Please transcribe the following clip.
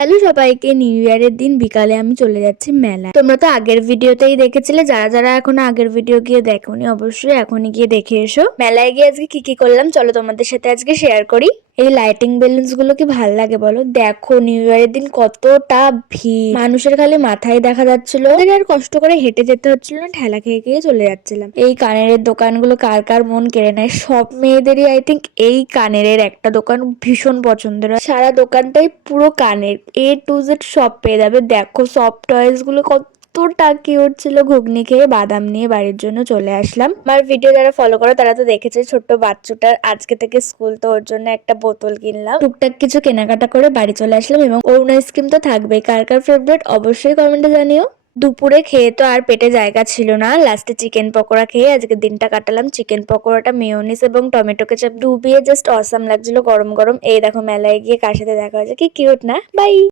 Hello সবাইকে, new ইয়ারের দিন বিকালে আমি চলে যাচ্ছি মেলায়। তোমরা তো আগের ভিডিওতেই দেখেছিলে, যারা যারা এখনো আগের ভিডিও গিয়ে দেখোনি অবশ্যই এখনই গিয়ে দেখে এসো। মেলায় গিয়ে আজকে কি কি করলাম চলো তোমাদের সাথে আজকে শেয়ার করি। এই লাইটিং বেলুনস গুলো কি ভাল লাগে বলো। দেখো নিউ ইয়ারের দিন কতটা ভিড়, মানুষের খালি মাথায় দেখা যাচ্ছিল। ওদের আর কষ্ট করে হেঁটে যেতে হচ্ছিল না, ঠেলা খেয়ে খেয়ে চলে যাচ্ছিলাম। এই কানের দোকানগুলো কার কার মন কেড়ে নেয়, সব মেয়েদেরই আই থিঙ্ক এই কানের একটা দোকান ভীষণ পছন্দের হয়। সারা দোকানটাই পুরো কানের, A to Z সব পেয়ে যাবে। দেখো সফট টয়েস গুলো কতটা কিউট ছিল। ঘুগনি খেয়ে বাদাম নিয়ে বাড়ির জন্য চলে আসলাম। আমার ভিডিও যারা ফলো করো তারা তো দেখেছে, ছোট্ট বাচ্চুটার আজকে থেকে স্কুল, তো ওর জন্য একটা বোতল কিনলাম। টুকটাক কিছু কেনাকাটা করে বাড়ি চলে আসলাম। এবং অরুণ আইসক্রিম তো থাকবেই, কার কার ফেভারিট অবশ্যই কমেন্টে জানিও। দুপুরে খেয়ে তো আর পেটে জায়গা ছিল না, লাস্টে চিকেন পকোড়া খেয়ে আজকে দিনটা কাটালাম। চিকেন পকোড়াটা মেয়োনিজ এবং টমেটো কেচাপ ডুবিয়ে জাস্ট অসাম লাগছিল গরম গরম। এই দেখো মেলায় গিয়ে কার সাথে দেখা হয়েছে, কি কিউট না। বাই।